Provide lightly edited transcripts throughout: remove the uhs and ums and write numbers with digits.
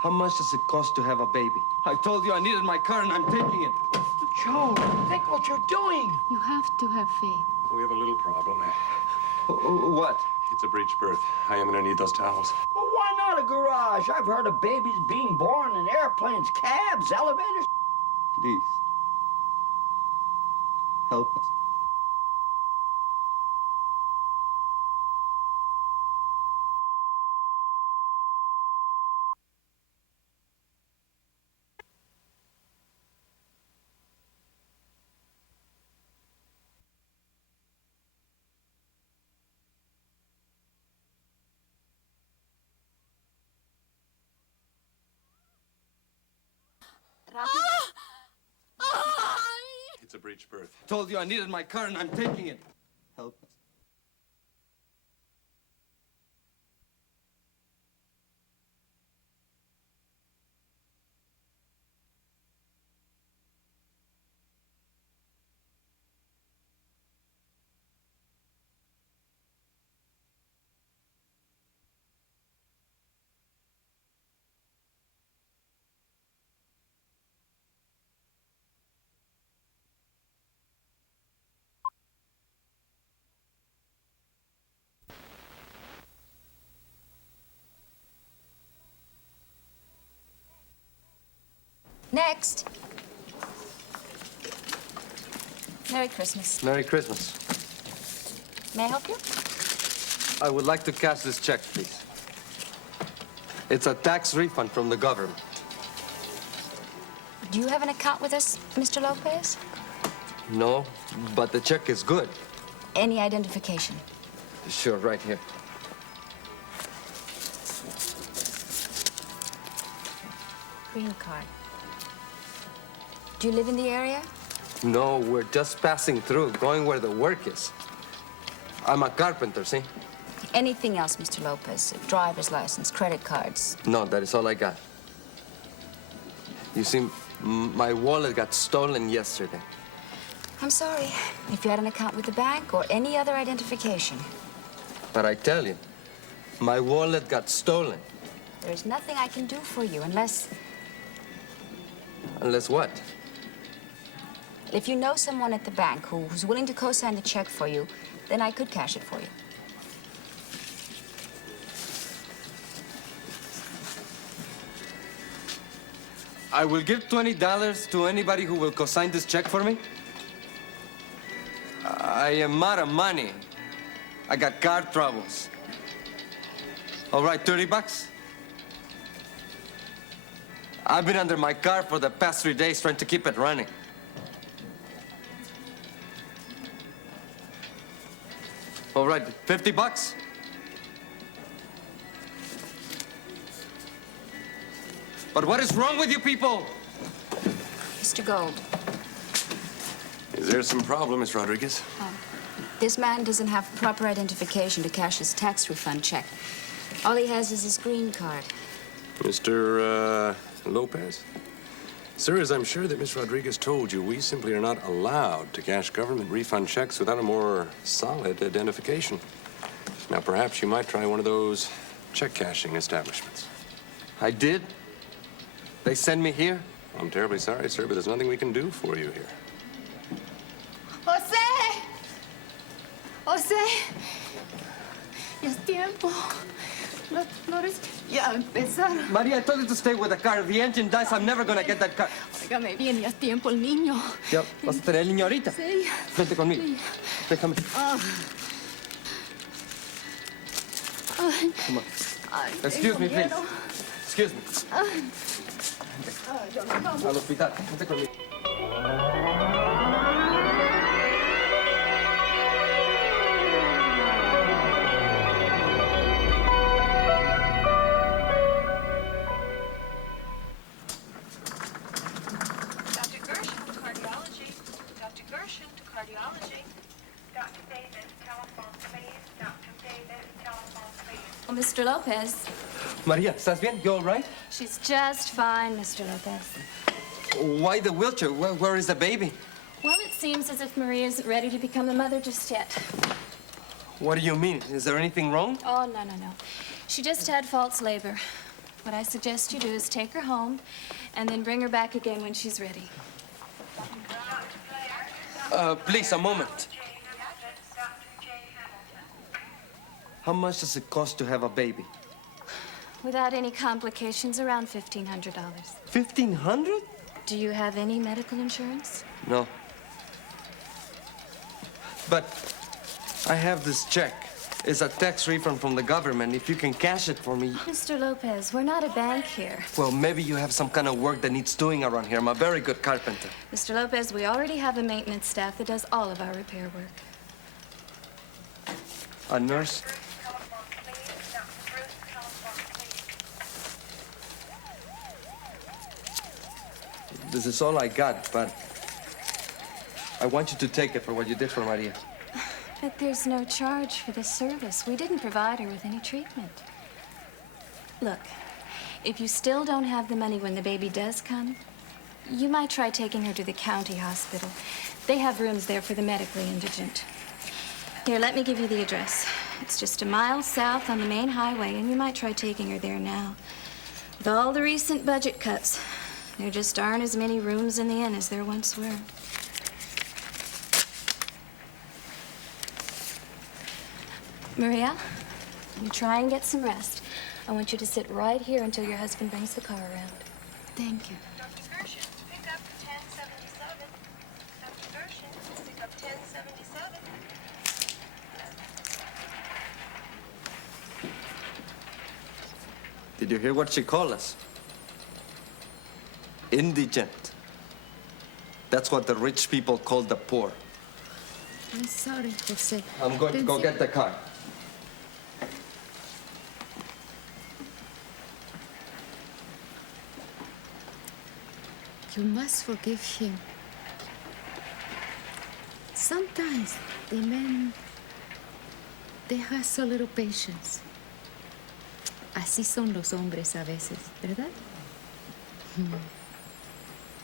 How much does it cost to have a baby? I told you I needed my car and I'm taking it. Joe, think what you're doing. You have to have faith. We have a little problem. What? It's a breech birth. I am going to need those towels. Well, why not a garage? I've heard of babies being born in airplanes, cabs, elevators. Please. Help us. It's a breech birth. I told you I needed my car and I'm taking it. Help us. Next. Merry Christmas. Merry Christmas. May I help you? I would like to cash this check, please. It's a tax refund from the government. Do you have an account with us, Mr. Lopez? No, but the check is good. Any identification? Sure, right here. Green card. Do you live in the area? No, we're just passing through, going where the work is. I'm a carpenter, see? Anything else, Mr. Lopez? A driver's license, credit cards? No, that is all I got. You see, my wallet got stolen yesterday. I'm sorry. If you had an account with the bank or any other identification. But I tell you, my wallet got stolen. There's nothing I can do for you unless... Unless what? If you know someone at the bank who's willing to co-sign the check for you, then I could cash it for you. I will give $20 to anybody who will co-sign this check for me. I am out of money. I got car troubles. All right, $30? I've been under my car for the past 3 days trying to keep it running. All right, $50? But what is wrong with you people? Mr. Gold. Is there some problem, Miss Rodriguez? This man doesn't have proper identification to cash his tax refund check. All he has is his green card. Mr. Lopez? Sir, as I'm sure that Miss Rodriguez told you, we simply are not allowed to cash government refund checks without a more solid identification. Now, perhaps you might try one of those check cashing establishments. I did? They sent me here? I'm terribly sorry, sir, but there's nothing we can do for you here. ¡José! ¡José! Ya es tiempo. Las flores ya empezaron. Maria, I told you to stay with the car. If the engine dies, I'm never gonna get that car. Óigame bien, ya es tiempo el niño. Ya, ¿vas a tener el niño ahorita? Sí. Vente conmigo. Sí. Déjame. Ay. Come on. Ay, Excuse me, please. miedo. Excuse me. Ay. Ay, yo no vamos. Al hospital. Vente conmigo. Oh, Mr. Lopez. Maria, ¿estás bien? You all right? She's just fine, Mr. Lopez. Why the wheelchair? Where is the baby? Well, it seems as if Maria isn't ready to become a mother just yet. What do you mean? Is there anything wrong? Oh, no, no, no. She just had false labor. What I suggest you do is take her home and then bring her back again when she's ready. Please, a moment. How much does it cost to have a baby? Without any complications, around $1,500. 1,500? Do you have any medical insurance? No. But I have this check. It's a tax refund from the government. If you can cash it for me. Mr. Lopez, we're not a bank here. Well, maybe you have some kind of work that needs doing around here. I'm a very good carpenter. Mr. Lopez, we already have a maintenance staff that does all of our repair work. A nurse? This is all I got, but I want you to take it for what you did for Maria. But there's no charge for the service. We didn't provide her with any treatment. Look, if you still don't have the money when the baby does come, you might try taking her to the county hospital. They have rooms there for the medically indigent. Here, let me give you the address. It's just a mile south on the main highway, and you might try taking her there now. With all the recent budget cuts, there just aren't as many rooms in the inn as there once were. Maria, you try and get some rest. I want you to sit right here until your husband brings the car around. Thank you. Dr. Gershon, pick up 1077. Dr. Gershon, pick up 1077. Did you hear what she called us? Indigent. That's what the rich people call the poor. I'm sorry, Jose. I'm going to go get the car. You must forgive him. Sometimes the men, they have so little patience. Así son los hombres a veces, ¿verdad?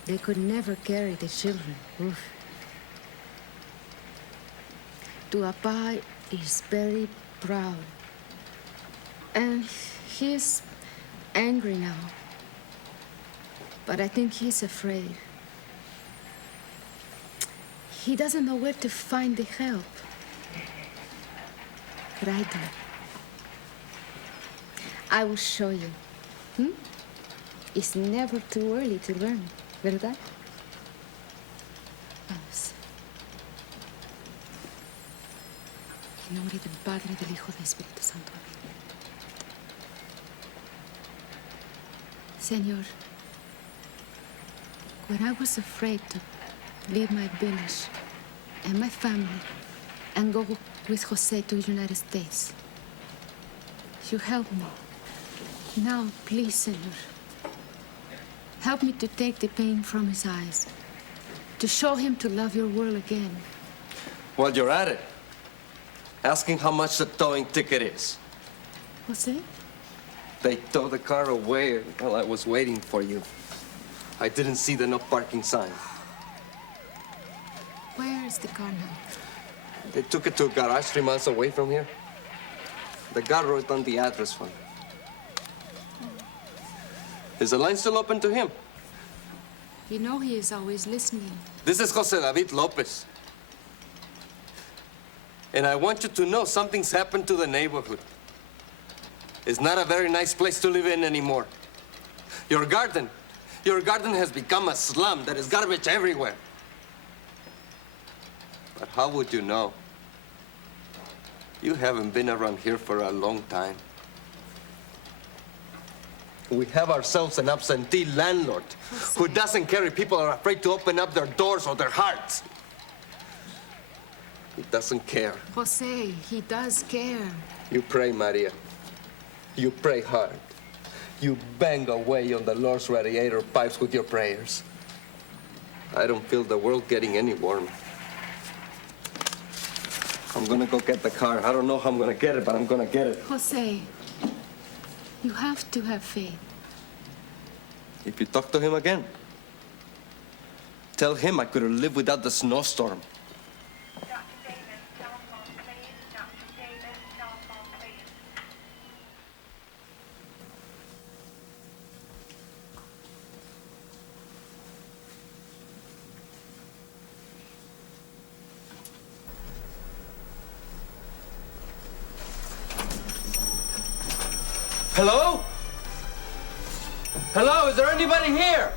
They could never carry the children. Oof. Tu Papa is very proud. And he's angry now. But I think he's afraid. He doesn't know where to find the help. But I do. I will show you. It's never too early to learn, ¿verdad? Vamos. En nombre del Padre, del Hijo y del Espíritu Santo. Amén. Señor, when I was afraid to leave my village and my family and go with Jose to the United States, you helped me. Now, please, Señor, help me to take the pain from his eyes, to show him to love your world again. While you're at it, asking how much the towing ticket is. Jose? They towed the car away while I was waiting for you. I didn't see the no parking sign. Where is the car now? They took it to a garage 3 miles away from here. The guy wrote down the address for me. Is the line still open to him? You know he is always listening. This is Jose David Lopez. And I want you to know something's happened to the neighborhood. It's not a very nice place to live in anymore. Your garden has become a slum. There is garbage everywhere. But how would you know? You haven't been around here for a long time. We have ourselves an absentee landlord who doesn't care if people are afraid to open up their doors or their hearts. He doesn't care. Jose, he does care. You pray, Maria. You pray hard. You bang away on the Lord's radiator pipes with your prayers. I don't feel the world getting any warmer. I'm gonna go get the car. I don't know how I'm gonna get it, but I'm gonna get it. Jose, you have to have faith. If you talk to him again, tell him I couldn't live without the snowstorm. Dr. Davis, telephone, please. Dr. Davis, telephone, please. Hello? Hello, is there anybody here?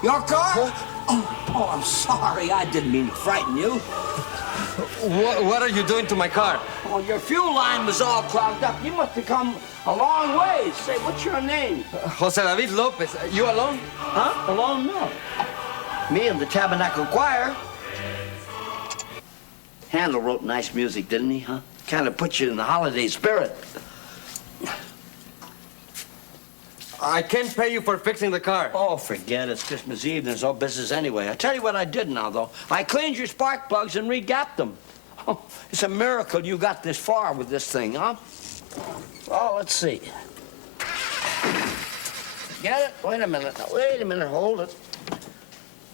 Your car? Oh, I'm sorry. I didn't mean to frighten you. What are you doing to my car? Oh, your fuel line was all clogged up. You must have come a long ways. Say, what's your name? Jose David Lopez. You alone? Huh? Alone? No. Me and the Tabernacle Choir. Handel wrote nice music, didn't he, huh? Kind of put you in the holiday spirit. I can't pay you for fixing the car. Oh, forget it. It's Christmas Eve. There's no business anyway. I tell you what I did now, though. I cleaned your spark plugs and regapped them. Oh, it's a miracle you got this far with this thing, huh? Oh, let's see. Get it? Wait a minute. Now, wait a minute. Hold it.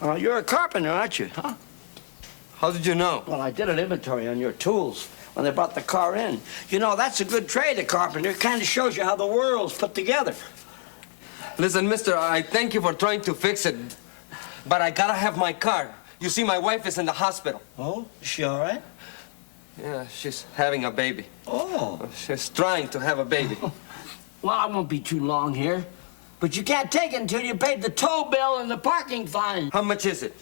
Oh, you're a carpenter, aren't you, huh? How did you know? Well, I did an inventory on your tools when they brought the car in. You know, that's a good trade, a carpenter. It kind of shows you how the world's put together. Listen, mister, I thank you for trying to fix it, but I gotta have my car. You see, my wife is in the hospital. Oh, is she all right? Yeah, she's having a baby. Oh. She's trying to have a baby. Well, I won't be too long here. But you can't take it until you paid the tow bill and the parking fine. How much is it?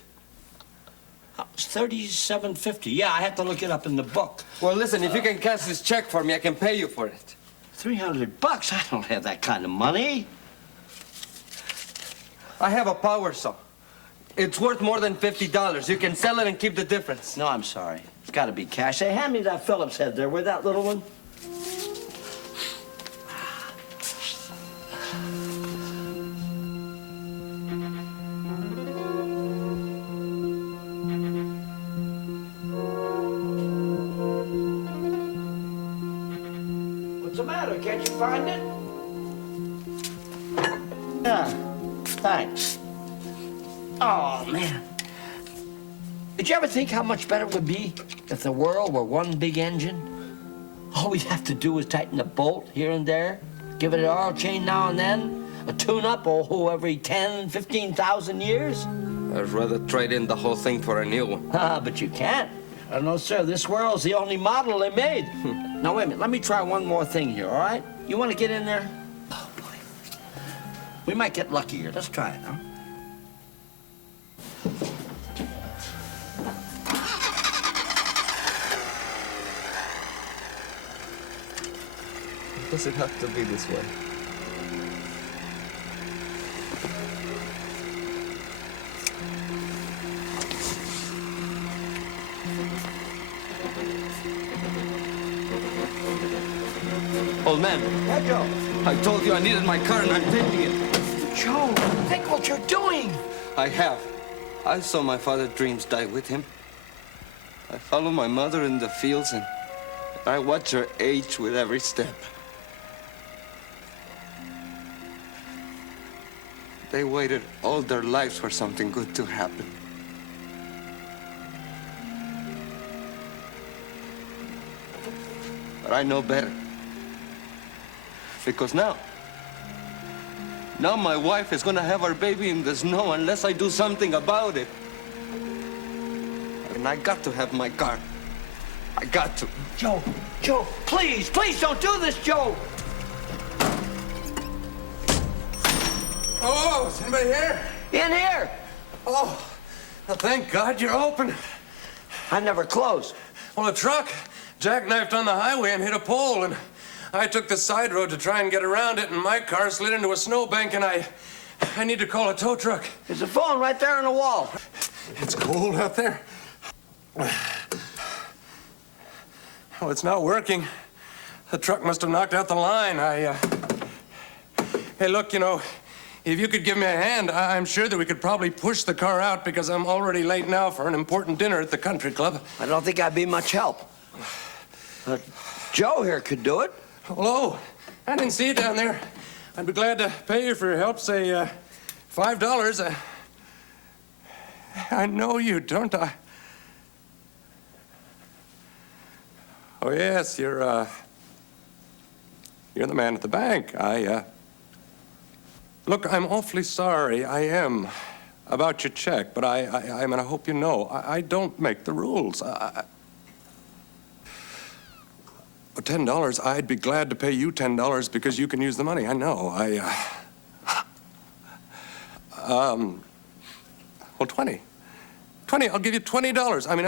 It's $37.50. Yeah, I have to look it up in the book. Well, listen, if you can cash this check for me, I can pay you for it. $300? I don't have that kind of money. I have a power saw. It's worth more than $50. You can sell it and keep the difference. No, I'm sorry. It's got to be cash. Hey, hand me that Phillips head there. Where that little one? What's the matter? Can't you find it? Yeah. Thanks. Oh, man. Did you ever think how much better it would be if the world were one big engine? All we'd have to do is tighten a bolt here and there, give it an oil change now and then, a tune-up, every 10, 15,000 years. I'd rather trade in the whole thing for a new one. But you can't. No, sir, this world's the only model they made. Now, wait a minute. Let me try one more thing here, all right? You want to get in there? Oh, boy. We might get lucky here. Let's try it, huh? Does it have to be this way? Old man. Yeah, Joe. I told you I needed my car and I'm taking it. Joe, think what you're doing. I have. I saw my father's dreams die with him. I followed my mother in the fields and I watched her age with every step. They waited all their lives for something good to happen. But I know better. Because now my wife is gonna have our baby in the snow unless I do something about it. And I got to have my car. I got to. Joe, please don't do this, Joe. Oh, is anybody here? In here. Oh, well, thank God you're open. I never close. Well, a truck jackknifed on the highway and hit a pole, and I took the side road to try and get around it, and my car slid into a snowbank, and I I need to call a tow truck. There's a phone right there on the wall. It's cold out there. Oh, it's not working. The truck must have knocked out the line. Hey, look, you know, if you could give me a hand, I'm sure that we could probably push the car out because I'm already late now for an important dinner at the country club. I don't think I'd be much help. Joe here could do it. Hello. I didn't see you down there. I'd be glad to pay you for your help, say, $5. I know you, don't I? Oh, yes, you're the man at the bank. Look, I'm awfully sorry, I am, about your check, but I mean, I hope you know, I don't make the rules. $10, I'd be glad to pay you $10 because you can use the money. I know. Well, 20. 20, I'll give you $20. I mean,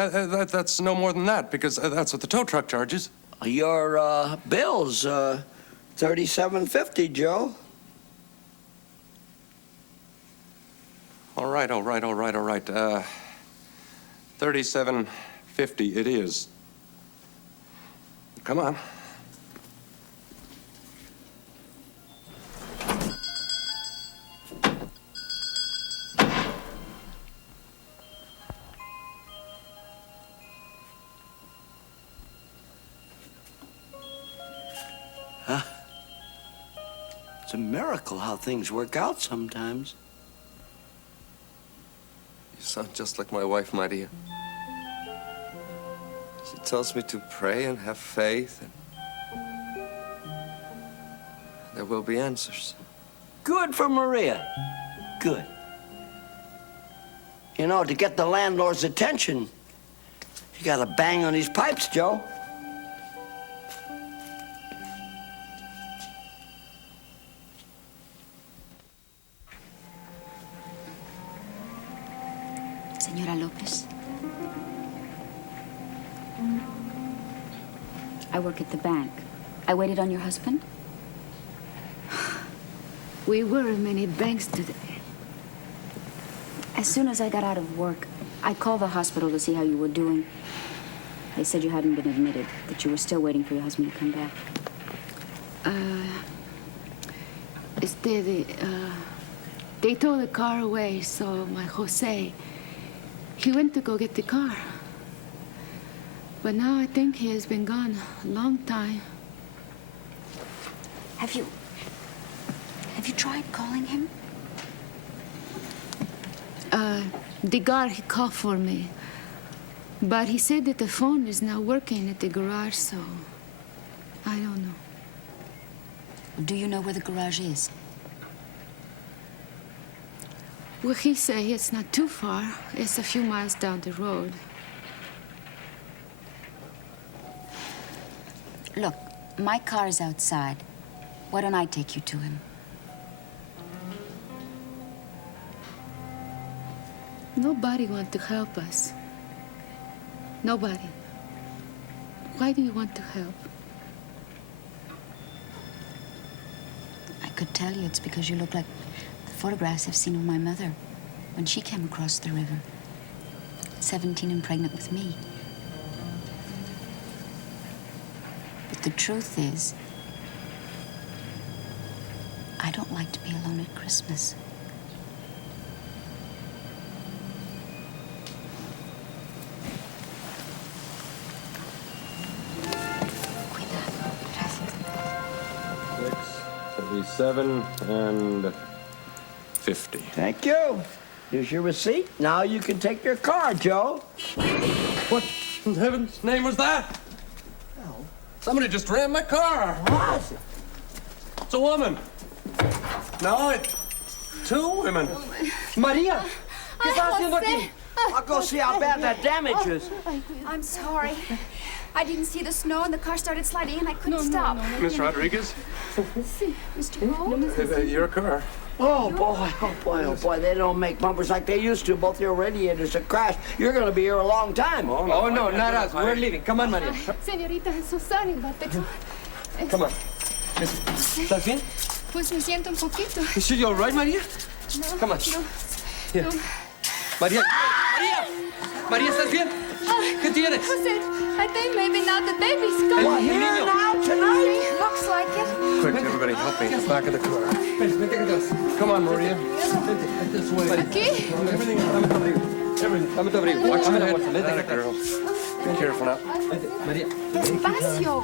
that's no more than that because that's what the tow truck charges. Your bill's $37.50, Joe. All right. $37.50 it is. Come on. It's a miracle how things work out sometimes. You sound just like my wife, Maria. She tells me to pray and have faith, and there will be answers. Good for Maria. Good. You know, to get the landlord's attention, you gotta bang on these pipes, Joe. Señora Lopez. I work at the bank. I waited on your husband? We were in many banks today. As soon as I got out of work, I called the hospital to see how you were doing. They said you hadn't been admitted, that you were still waiting for your husband to come back. They towed the car away, so my Jose, he went to go get the car. But now I think he has been gone a long time. Have you tried calling him? The guard, he called for me. But he said that the phone is not working at the garage, so I don't know. Do you know where the garage is? Well, he said it's not too far. It's a few miles down the road. Look, my car is outside. Why don't I take you to him? Nobody wants to help us. Nobody. Why do you want to help? I could tell you it's because you look like the photographs I've seen of my mother when she came across the river. 17 and pregnant with me. But the truth is, I don't like to be alone at Christmas. Cuidado. Gracias. 6, 77, and 50. Thank you. Here's your receipt. Now you can take your car, Joe. What in heaven's name was that? Oh. Somebody just rammed my car. What? It's a woman. No, it's 2 women. Maria, ¿qué estás haciendo aquí? I'll go see how bad that damage is. I'm sorry. I didn't see the snow and the car started sliding and I couldn't stop. Miss Rodriguez? Mr. Rhodes? Your car. Oh, boy, they don't make bumpers like they used to. Both your radiators have crashed. You're going to be here a long time. Oh, no, not us. We're leaving. Come on, Maria. Señorita, I'm so sorry about the car. Come on. ¿Estás bien? Pues me siento un poquito. Is she all right, Maria? No. Come on. No. Here. María. María. María, ¿estás bien? ¿Qué tienes? Jose, I think maybe now the baby's gone. El niño. Now, tonight? Looks like it. Quick, everybody, help me. Back of the car. Vente acá atrás. Come on, Maria. Vente, this way. Aquí. Everything, dame tu abrigo. Everything, dame tu abrigo. Watch your Dame la head. bolsa. Vente acá Atta atrás. girl. Be careful now. Vente, María. Despacio.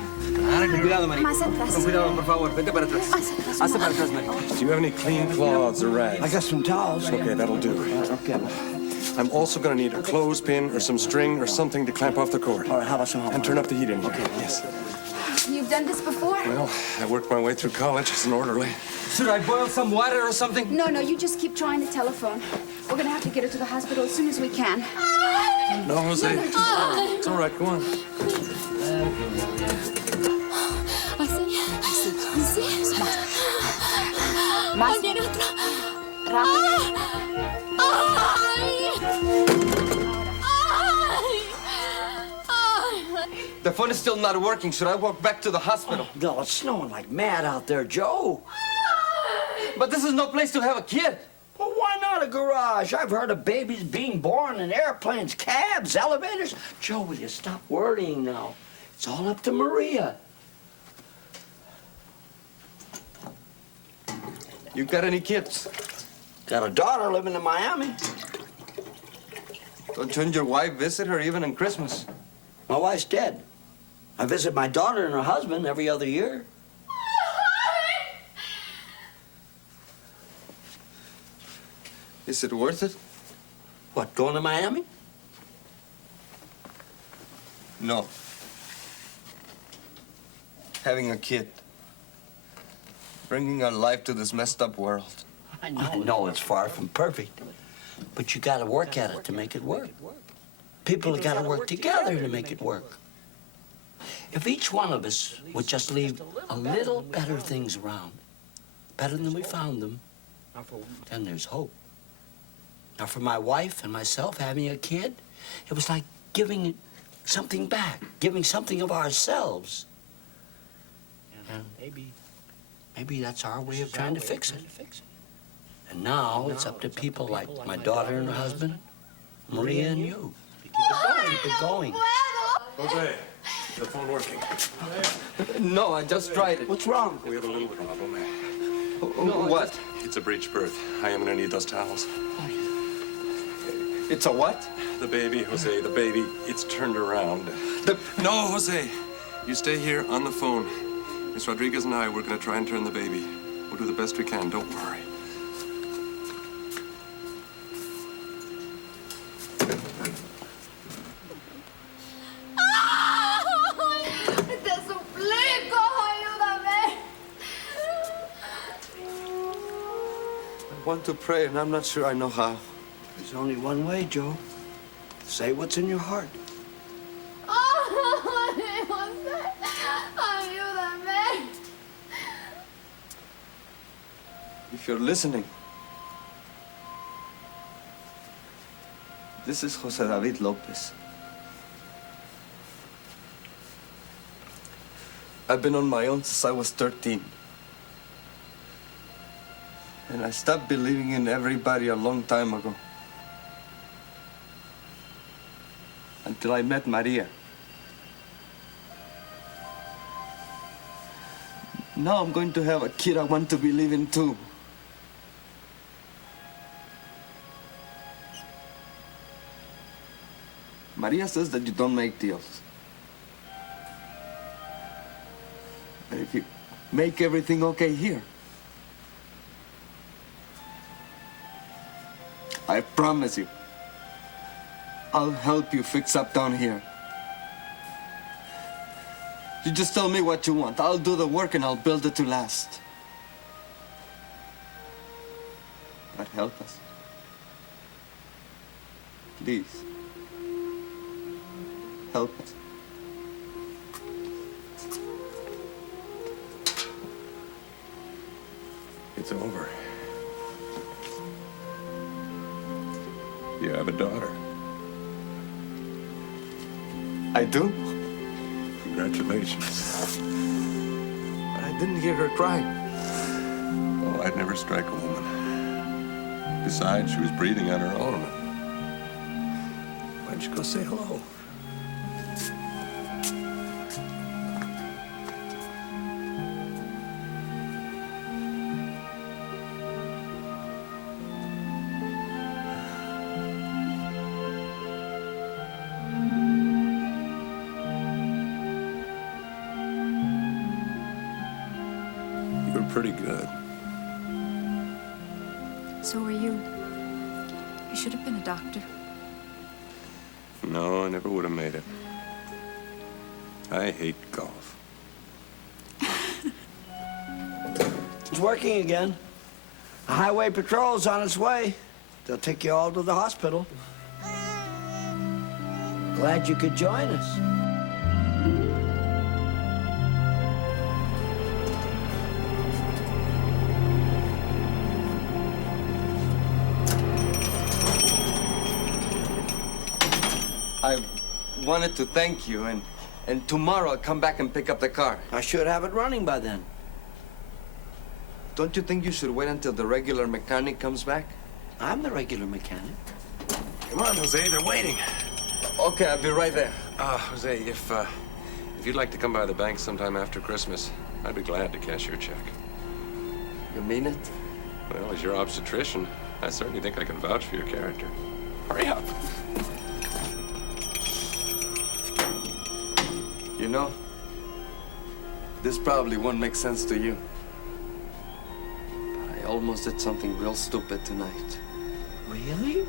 Con cuidado, María. Más atrás. Con cuidado, por favor. Vente para atrás. Más atrás. Hazte para atrás, María. Do you have any clean cloths or rags? I got some towels. Okay, that'll do. Okay. I'm also going to need a clothespin or some string or something to clamp off the cord. All right, how about some hot And turn up the heat in here. Okay. Yes. You've done this before? Well, I worked my way through college as an orderly. Should I boil some water or something? No, you just keep trying the telephone. We're gonna have to get her to the hospital as soon as we can. No, Jose. It's all right. Go on. Más. Rápido. The phone is still not working. Should I walk back to the hospital? No, it's snowing like mad out there, Joe. But this is no place to have a kid. Well, why not a garage? I've heard of babies being born in airplanes, cabs, elevators. Joe, will you stop worrying now? It's all up to Maria. You got any kids? Got a daughter living in Miami. Don't you and your wife visit her even in Christmas? My wife's dead. I visit my daughter and her husband every other year. Is it worth it? What, going to Miami? No. Having a kid. Bringing a life to this messed up world. I know it's far from perfect, but you gotta work at it to make it work. People have gotta work together to make it work. If each one of us would just leave a little better things around, better than we found them, then there's hope. Now, for my wife and myself, having a kid, it was like giving something back, giving something of ourselves. And maybe that's our way of trying to fix it. And now it's up to people like my daughter and her husband, Maria and you. Keep it going. Jose, is the phone working? No, I just tried it. What's wrong? We have a little problem. What? It's a breech birth. I am going to need those towels. It's a what? The baby, Jose, the baby. It's turned around. No, Jose. You stay here on the phone. Miss Rodriguez and I, we're going to try and turn the baby. We'll do the best we can. Don't worry. Te suplico, ayúdame. I want to pray, and I'm not sure I know how. There's only one way, Joe. Say what's in your heart. Ayúdame. If you're listening, this is Jose David Lopez. I've been on my own since I was 13. And I stopped believing in everybody a long time ago. Until I met Maria. Now I'm going to have a kid I want to believe in too. Maria says that you don't make deals. But if you make everything okay here, I promise you, I'll help you fix up down here. You just tell me what you want. I'll do the work and I'll build it to last. But help us. Please. Help us. It's over. You have a daughter. I do? Congratulations. But I didn't hear her cry. Oh, I'd never strike a woman. Besides, she was breathing on her own. Why don't you go say hello? You were pretty good. So are you. You should have been a doctor. No, I never would have made it. I hate golf. It's working again. The highway patrol's on its way. They'll take you all to the hospital. Glad you could join us. I wanted to thank you, and tomorrow I'll come back and pick up the car. I should have it running by then. Don't you think you should wait until the regular mechanic comes back? I'm the regular mechanic. Come on, Jose, they're waiting. Okay, I'll be right there. Jose, if you'd like to come by the bank sometime after Christmas, I'd be glad to cash your check. You mean it? Well, as your obstetrician, I certainly think I can vouch for your character. Hurry up. You know, this probably won't make sense to you. But I almost did something real stupid tonight. Really?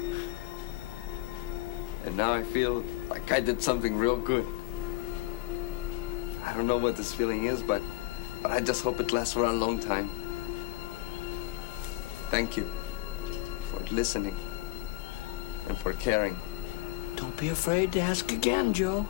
And now I feel like I did something real good. I don't know what this feeling is, but I just hope it lasts for a long time. Thank you for listening and for caring. Don't be afraid to ask again, Joe.